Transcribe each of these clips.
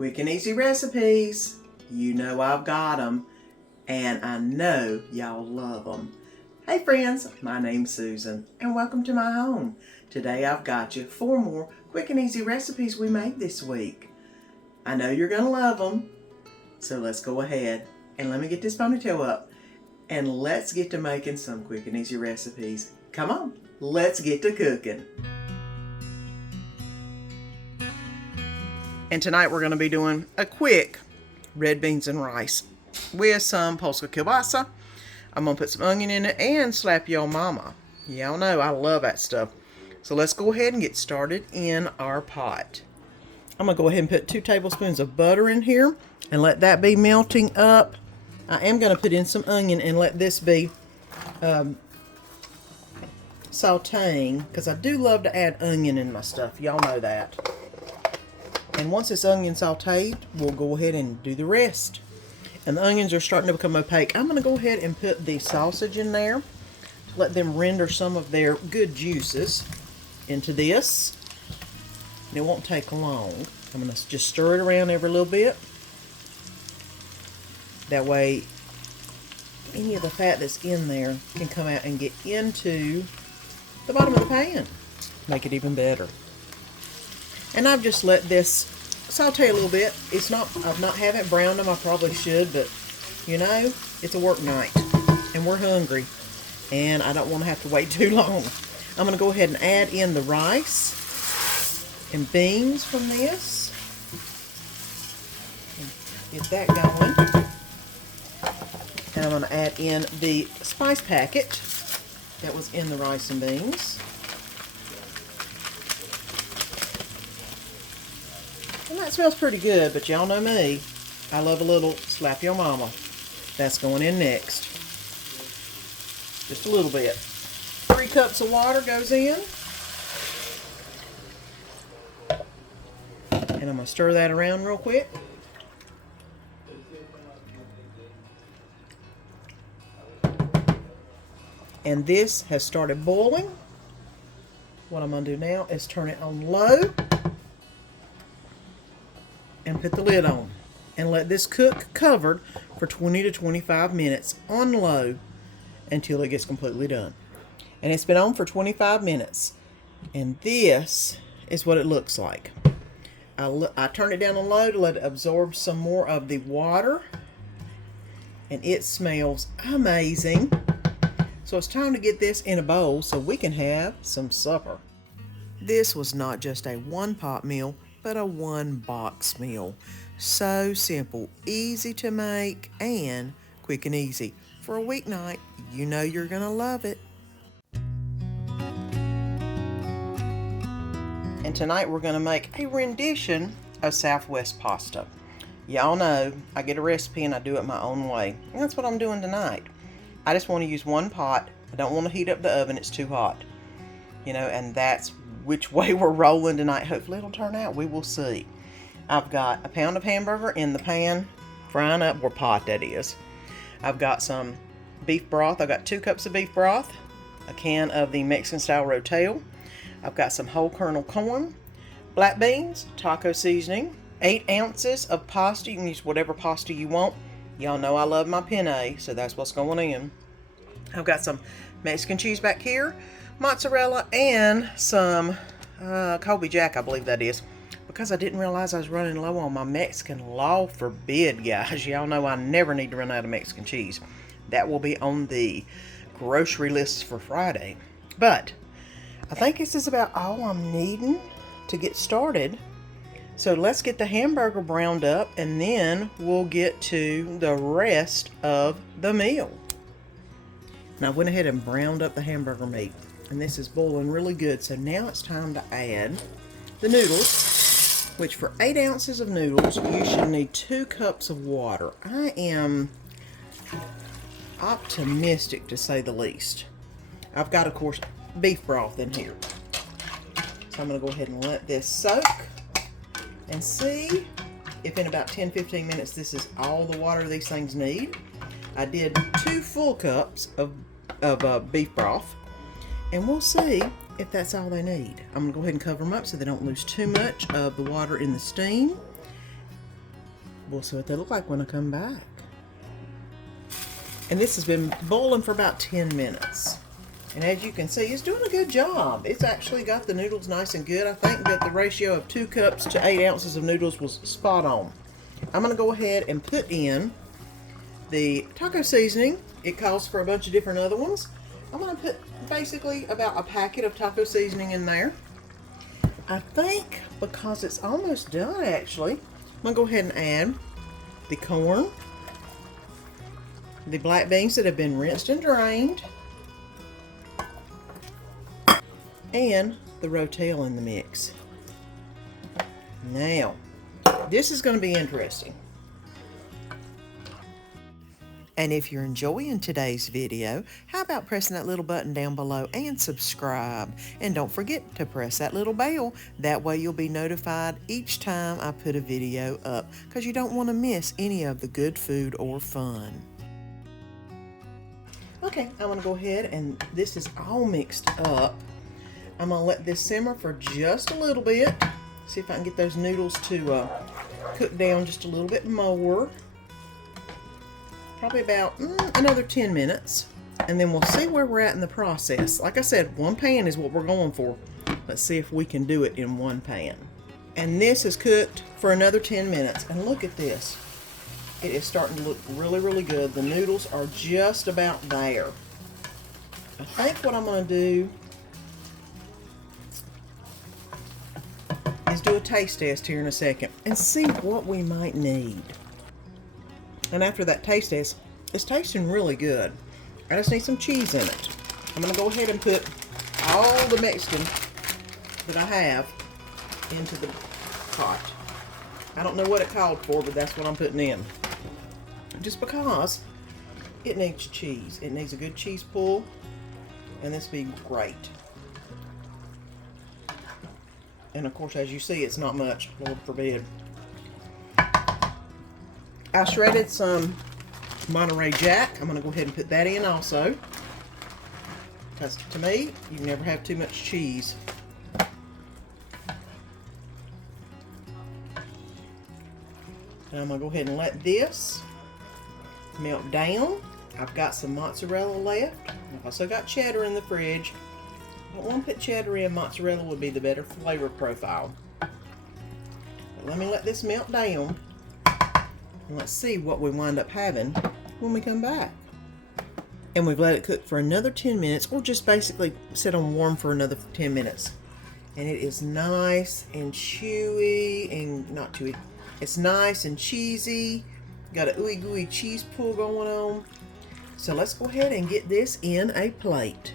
Quick and easy recipes. You know I've got them, and I know y'all love them. Hey friends, my name's Susan, and welcome to my home. Today I've got you 4 more quick and easy recipes we made this week. I know you're gonna love them, so let's go ahead and let me get this ponytail up, and let's get to making some quick and easy recipes. Come on, let's get to cooking. And tonight we're going to be doing a quick red beans and rice with some Polska kielbasa. I'm going to put some onion in it and slap your mama. Y'all know I love that stuff. So let's go ahead and get started in our pot. I'm going to go ahead and put 2 tablespoons of butter in here and let that be melting up. I am going to put in some onion and let this be sauteing, because I do love to add onion in my stuff. Y'all know that. And once this onion sauteed, we'll go ahead and do the rest. And the onions are starting to become opaque. I'm going to go ahead and put the sausage in there to let them render some of their good juices into this. And it won't take long. I'm going to just stir it around every little bit. That way, any of the fat that's in there can come out and get into the bottom of the pan. Make it even better. And I've just let this saute a little bit. I've not haven't browned them. I probably should, but you know, it's a work night and we're hungry and I don't want to have to wait too long. I'm going to go ahead and add in the rice and beans from this. Get that going. And I'm going to add in the spice packet that was in the rice and beans. And that smells pretty good, but y'all know me. I love a little slap your mama. That's going in next. Just a little bit. 3 cups of water goes in. And I'm going to stir that around real quick. And this has started boiling. What I'm going to do now is turn it on low. And put the lid on and let this cook covered for 20 to 25 minutes on low until it gets completely done. And it's been on for 25 minutes, and this is what it looks like. I turned it down on low to let it absorb some more of the water, and it smells amazing. So it's time to get this in a bowl so we can have some supper. This was not just a 1-pot meal, but a 1-box meal. So simple, easy to make, and quick and easy. For a weeknight, you know you're gonna love it. And tonight we're gonna make a rendition of Southwest pasta. Y'all know I get a recipe and I do it my own way. And that's what I'm doing tonight. I just want to use 1 pot. I don't want to heat up the oven, it's too hot. You know, and that's which way we're rolling tonight. Hopefully it'll turn out. We will see. I've got a pound of hamburger in the pan, frying up, or pot that is. I've got some beef broth. I've got 2 cups of beef broth, a can of the Mexican style rotel. I've got some whole kernel corn, black beans, taco seasoning, 8 ounces of pasta. You can use whatever pasta you want. Y'all know I love my penne, so that's what's going in. I've got some Mexican cheese back here, mozzarella, and some Colby Jack, I believe that is, because I didn't realize I was running low on my Mexican. Law forbid, guys. Y'all know I never need to run out of Mexican cheese. That will be on the grocery list for Friday. But I think this is about all I'm needing to get started. So let's get the hamburger browned up, and then we'll get to the rest of the meal. And I went ahead and browned up the hamburger meat. And this is boiling really good. So now it's time to add the noodles, which for 8 ounces of noodles, you should need 2 cups of water. I am optimistic, to say the least. I've got, of course, beef broth in here. So I'm going to go ahead and let this soak and see if in about 10-15 minutes this is all the water these things need. I did 2 full cups of beef broth, and we'll see if that's all they need. I'm going to go ahead and cover them up so they don't lose too much of the water in the steam. We'll see what they look like when I come back. And this has been boiling for about 10 minutes. And as you can see, it's doing a good job. It's actually got the noodles nice and good. I think that the ratio of 2 cups to 8 ounces of noodles was spot on. I'm going to go ahead and put in the taco seasoning. It calls for a bunch of different other ones. I'm going to put basically about a packet of taco seasoning in there. I think because it's almost done actually, I'm going to go ahead and add the corn, the black beans that have been rinsed and drained, and the rotel in the mix. Now, this is going to be interesting. And if you're enjoying today's video, how about pressing that little button down below and subscribe? And don't forget to press that little bell. That way you'll be notified each time I put a video up, because you don't want to miss any of the good food or fun. Okay, I'm going to go ahead, and this is all mixed up. I'm going to let this simmer for just a little bit. See if I can get those noodles to cook down just a little bit more. Probably about another 10 minutes. And then we'll see where we're at in the process. Like I said, 1 pan is what we're going for. Let's see if we can do it in 1 pan. And this is cooked for another 10 minutes. And look at this. It is starting to look really, really good. The noodles are just about there. I think what I'm going to do is do a taste test here in a second and see what we might need. And after that taste test, it's tasting really good. I just need some cheese in it. I'm going to go ahead and put all the Mexican that I have into the pot. I don't know what it called for, but that's what I'm putting in. Just because it needs cheese. It needs a good cheese pull, and this will be great. And of course, as you see, it's not much, Lord forbid. I shredded some Monterey Jack. I'm going to go ahead and put that in also, because to me, you never have too much cheese. And I'm going to go ahead and let this melt down. I've got some mozzarella left. I've also got cheddar in the fridge. I don't want to put cheddar in. Mozzarella would be the better flavor profile. But let me let this melt down. And let's see what we wind up having when we come back. And we've let it cook for another 10 minutes, or just basically sit on warm for another 10 minutes. And it is nice and chewy, and not chewy. It's nice and cheesy. Got a ooey gooey cheese pull going on. So let's go ahead and get this in a plate.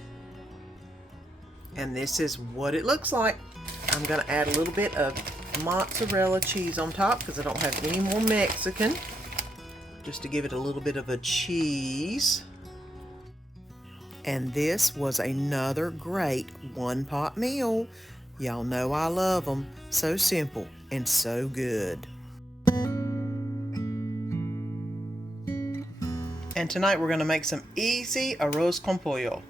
And this is what it looks like. I'm going to add a little bit of mozzarella cheese on top because I don't have any more Mexican. Just to give it a little bit of a cheese. And this was another great one-pot meal. Y'all know I love them. So simple and so good. And tonight we're going to make some easy Arroz Con Pollo.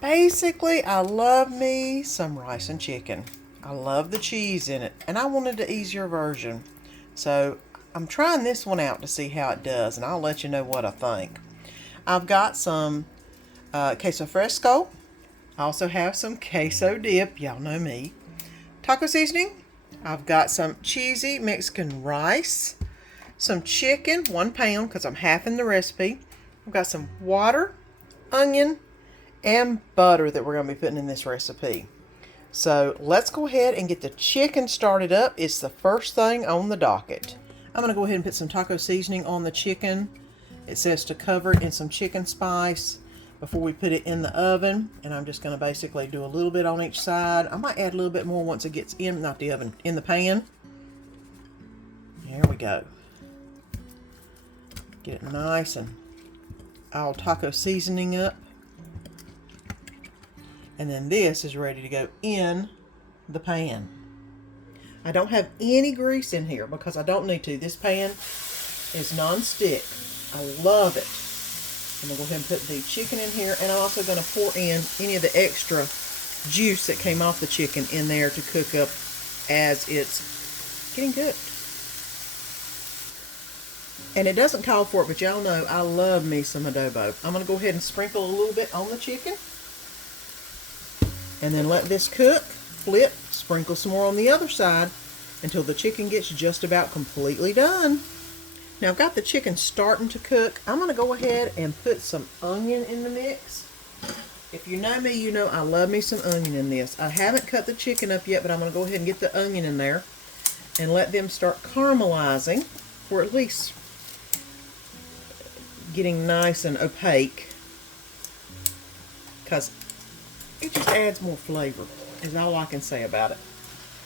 Basically, I love me some rice and chicken. I love the cheese in it, and I wanted the easier version. So I'm trying this one out to see how it does, and I'll let you know what I think. I've got some queso fresco. I also have some queso dip. Y'all know me. Taco seasoning. I've got some cheesy Mexican rice. Some chicken, 1 pound, because I'm halving the recipe. I've got some water, onion, and butter that we're going to be putting in this recipe. So let's go ahead and get the chicken started up. It's the first thing on the docket. I'm going to go ahead and put some taco seasoning on the chicken. It says to cover it in some chicken spice before we put it in the oven. And I'm just going to basically do a little bit on each side. I might add a little bit more once it gets in, not the oven, in the pan. There we go. Get it nice and all taco seasoning up. And then this is ready to go in the pan. I don't have any grease in here because I don't need to. This pan is non-stick. I love it. I'm going to go ahead and put the chicken in here, and I'm also going to pour in any of the extra juice that came off the chicken in there to cook up as it's getting cooked. And it doesn't call for it, but y'all know I love me some adobo. I'm going to go ahead and sprinkle a little bit on the chicken. And then let this cook, flip, sprinkle some more on the other side until the chicken gets just about completely done. Now I've got the chicken starting to cook. I'm going to go ahead and put some onion in the mix. If you know me, you know I love me some onion in this. I haven't cut the chicken up yet, but I'm going to go ahead and get the onion in there and let them start caramelizing, or at least getting nice and opaque, because it just adds more flavor, is all I can say about it.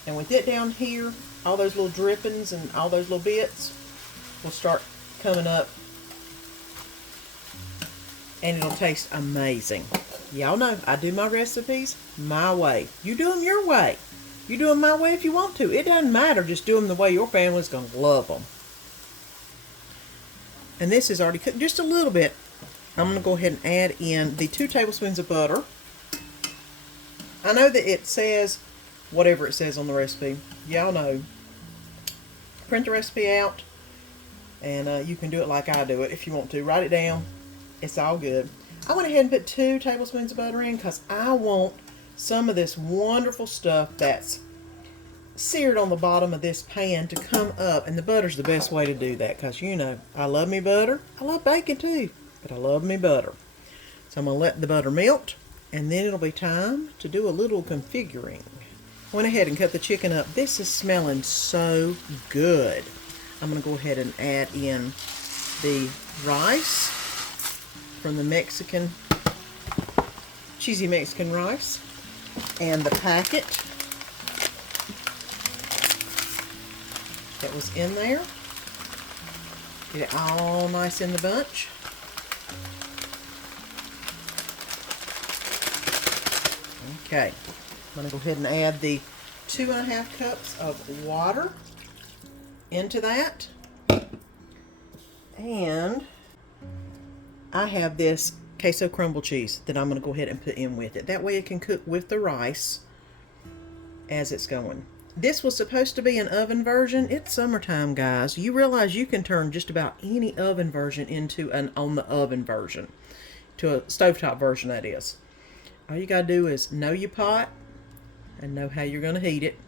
And with it down here, all those little drippings and all those little bits will start coming up, and it'll taste amazing. Y'all know I do my recipes my way. You do them your way. You do them my way if you want to. It doesn't matter. Just do them the way your family's going to love them. And this is already cooked just a little bit. I'm going to go ahead and add in the 2 tablespoons of butter. I know that it says whatever it says on the recipe. Y'all know. Print the recipe out, and you can do it like I do it if you want to. Write it down. It's all good. I went ahead and put 2 tablespoons of butter in because I want some of this wonderful stuff that's seared on the bottom of this pan to come up, and the butter's the best way to do that, because you know I love me butter. I love bacon too, but I love me butter. So I'm going to let the butter melt, and then it'll be time to do a little configuring. Went ahead and cut the chicken up. This is smelling so good. I'm going to go ahead and add in the rice from the Mexican, cheesy Mexican rice, and the packet that was in there. Get it all nice in the bunch. Okay, I'm going to go ahead and add the 2½ cups of water into that. And I have this queso crumble cheese that I'm going to go ahead and put in with it. That way it can cook with the rice as it's going. This was supposed to be an oven version. It's summertime, guys. You realize you can turn just about any oven version into an on the oven version, to a stovetop version, that is. All you got to do is know your pot and know how you're going to heat it.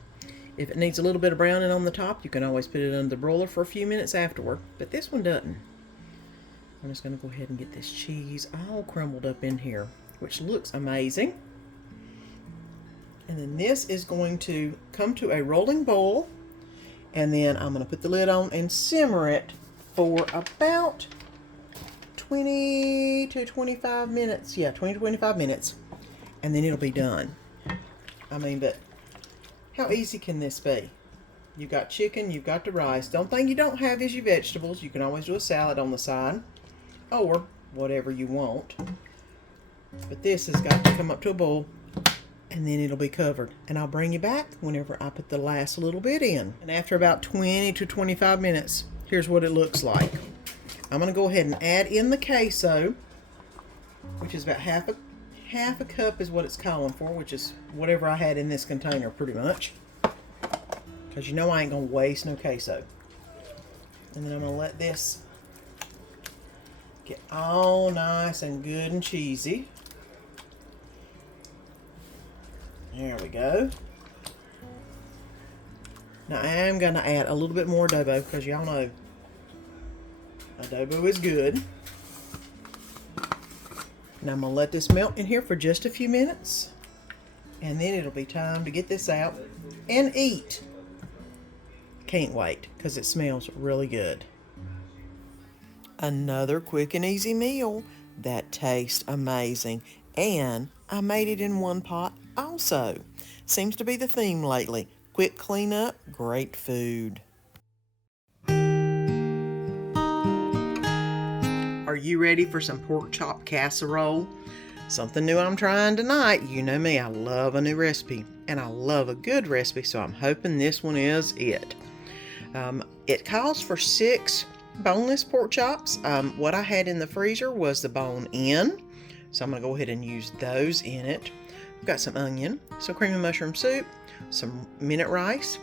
If it needs a little bit of browning on the top, you can always put it under the broiler for a few minutes afterward, but this one doesn't. I'm just going to go ahead and get this cheese all crumbled up in here, which looks amazing. And then this is going to come to a rolling boil, and then I'm going to put the lid on and simmer it for about 20 to 25 minutes. Yeah, 20 to 25 minutes, and then it'll be done. I mean, but how easy can this be? You've got chicken, you've got the rice. The only thing you don't have is your vegetables. You can always do a salad on the side, or whatever you want. But this has got to come up to a boil, and then it'll be covered. And I'll bring you back whenever I put the last little bit in. And after about 20 to 25 minutes, here's what it looks like. I'm going to go ahead and add in the queso, which is about half a cup is what it's calling for, which is whatever I had in this container pretty much. Because you know I ain't going to waste no queso. And then I'm going to let this get all nice and good and cheesy. There we go. Now I am going to add a little bit more adobo, because y'all know adobo is good. Now I'm going to let this melt in here for just a few minutes, and then it'll be time to get this out and eat. Can't wait, because it smells really good. Another quick and easy meal that tastes amazing, and I made it in one pot also. Seems to be the theme lately. Quick cleanup, great food. Are you ready for some pork chop casserole? Something new I'm trying tonight. You know me, I love a new recipe, and I love a good recipe, so I'm hoping this one is it. It calls for 6 boneless pork chops. What I had in the freezer was the bone in, so I'm going to go ahead and use those in it. I've got some onion, some creamy mushroom soup, some minute rice,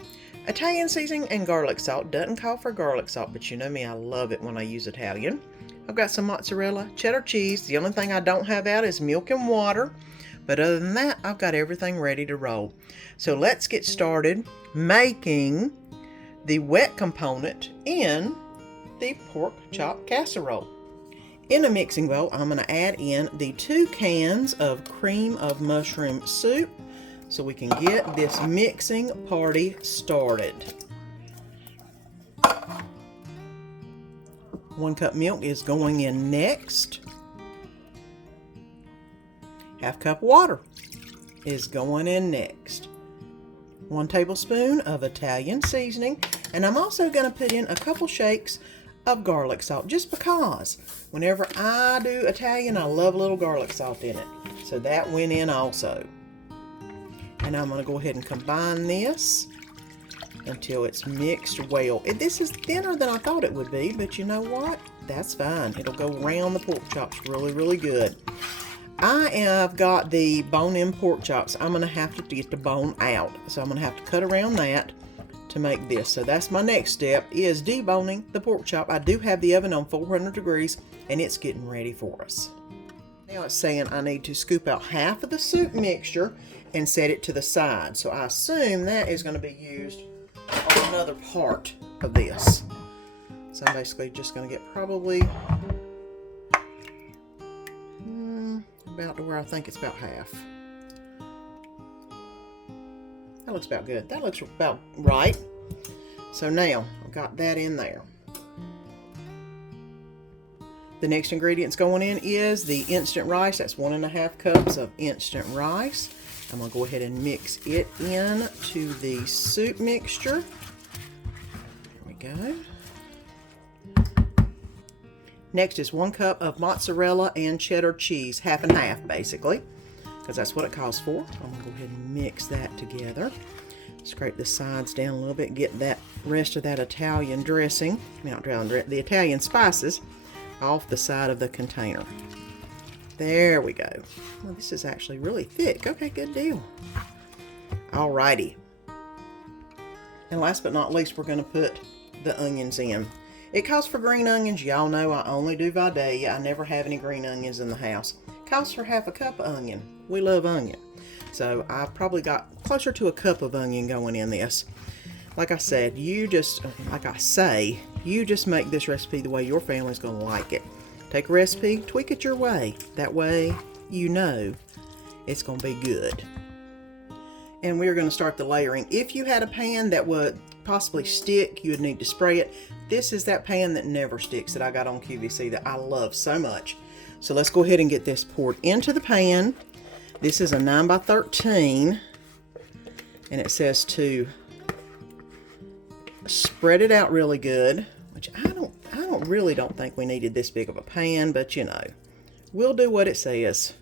Italian seasoning and garlic salt. Doesn't call for garlic salt, but you know me, I love it when I use Italian. I've got some mozzarella, cheddar cheese. The only thing I don't have out is milk and water. But other than that, I've got everything ready to roll. So let's get started making the wet component in the pork chop casserole. In a mixing bowl, I'm going to add in the 2 cans of cream of mushroom soup so we can get this mixing party started. 1 cup milk is going in next. 1/2 cup water is going in next. 1 tablespoon of Italian seasoning, and I'm also going to put in a couple shakes of garlic salt, just because whenever I do Italian, I love a little garlic salt in it. So that went in also. And I'm going to go ahead and combine this until it's mixed well. This is thinner than I thought it would be, but you know what? That's fine. It'll go around the pork chops really, really good. I have got the bone-in pork chops. I'm going to have to get the bone out. So I'm going to have to cut around that to make this. So that's my next step, is deboning the pork chop. I do have the oven on 400 degrees and it's getting ready for us. Now it's saying I need to scoop out half of the soup mixture and set it to the side. So I assume that is going to be used on another part of this. So I'm basically just going to get probably about to where I think it's about half. That looks about good. That looks about right. So now I've got that in there. The next ingredients going in is the instant rice. That's 1.5 cups of instant rice. I'm going to go ahead and mix it in to the soup mixture. There we go. Next is 1 cup of mozzarella and cheddar cheese, half and half basically, because that's what it calls for. I'm going to go ahead and mix that together. Scrape the sides down a little bit, get that rest of that Italian dressing, the Italian spices, off the side of the container. There we go. Well, this is actually really thick. Okay, good deal. Alrighty. And last but not least, we're going to put the onions in. It calls for green onions. Y'all know I only do Vidalia. I never have any green onions in the house. It calls for 1/2 cup of onion. We love onion. So I probably got closer to 1 cup of onion going in this. Like I said, you just make this recipe the way your family's going to like it. Take a recipe, tweak it your way. That way you know it's going to be good. And we're going to start the layering. If you had a pan that would possibly stick, you would need to spray it. This is that pan that never sticks that I got on QVC that I love so much. So let's go ahead and get this poured into the pan. This is a 9 by 13 and it says to spread it out really good, which I really don't think we needed this big of a pan, but you know, we'll do what it says.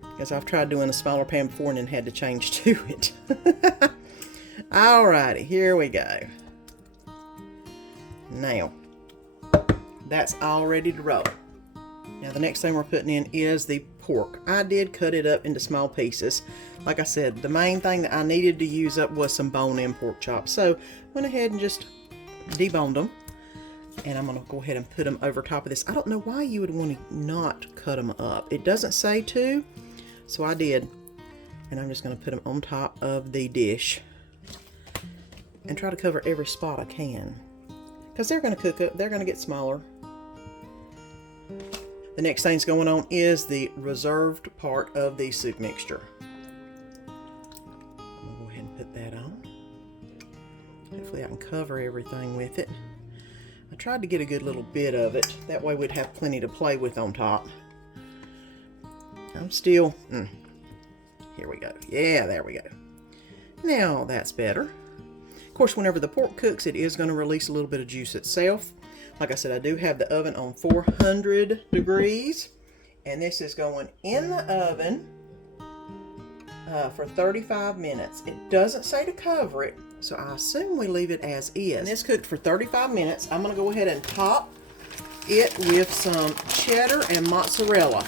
Because I've tried doing a smaller pan before and then had to change to it. Alrighty, here we go. Now, that's all ready to roll. Now the next thing we're putting in is the pork. I did cut it up into small pieces. Like I said, the main thing that I needed to use up was some bone-in pork chops. So went ahead and just deboned them. And I'm going to go ahead and put them over top of this. I don't know why you would want to not cut them up. It doesn't say to, so I did. And I'm just going to put them on top of the dish. And try to cover every spot I can. Because they're going to cook up, they're going to get smaller. The next thing's going on is the reserved part of the soup mixture. I'm going to go ahead and put that on. Hopefully I can cover everything with it. I tried to get a good little bit of it. That way we'd have plenty to play with on top. I'm still... Here we go. Yeah, there we go. Now that's better. Of course, whenever the pork cooks, it is going to release a little bit of juice itself. Like I said, I do have the oven on 400 degrees. And this is going in the oven for 35 minutes. It doesn't say to cover it, so I assume we leave it as is. And this cooked for 35 minutes. I'm going to go ahead and top it with some cheddar and mozzarella.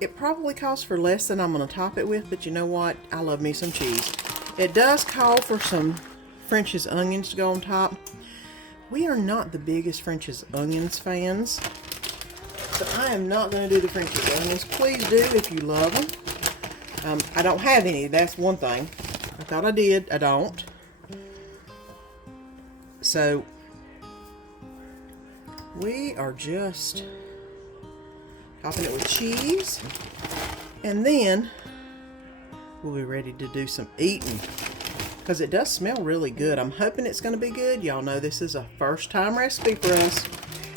It probably costs for less than I'm going to top it with, but you know what? I love me some cheese. It does call for some French's onions to go on top. We are not the biggest French's onions fans, so I am not going to do the French's onions. Please do if you love them. I don't have any, that's one thing. I thought I did, I don't. So we are just topping it with cheese, and then we'll be ready to do some eating, because it does smell really good. I'm hoping it's going to be good. Y'all know this is a first time recipe for us,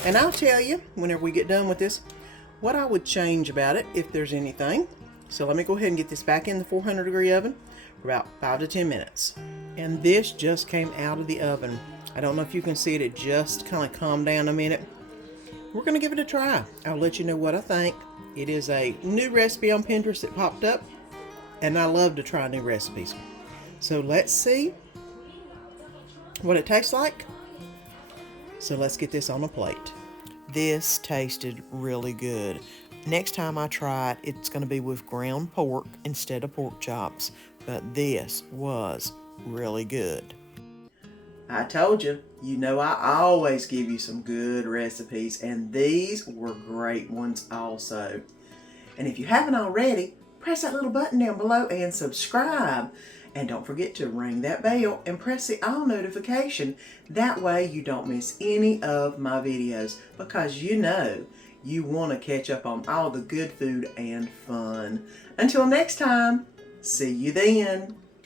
and I'll tell you whenever we get done with this what I would change about it if there's anything. So let me go ahead and get this back in the 400-degree oven for about 5 to 10 minutes. And this just came out of the oven. I don't know if you can see it, it just kind of calmed down a minute. We're going to give it a try. I'll let you know what I think. It is a new recipe on Pinterest that popped up, and I love to try new recipes. So let's see what it tastes like. So let's get this on a plate. This tasted really good. Next time I try it, it's going to be with ground pork instead of pork chops. But this was really good. I told you, you know I always give you some good recipes, and these were great ones also. And if you haven't already, press that little button down below and subscribe. And don't forget to ring that bell and press the all notification. That way you don't miss any of my videos, because you know you want to catch up on all the good food and fun. Until next time, see you then.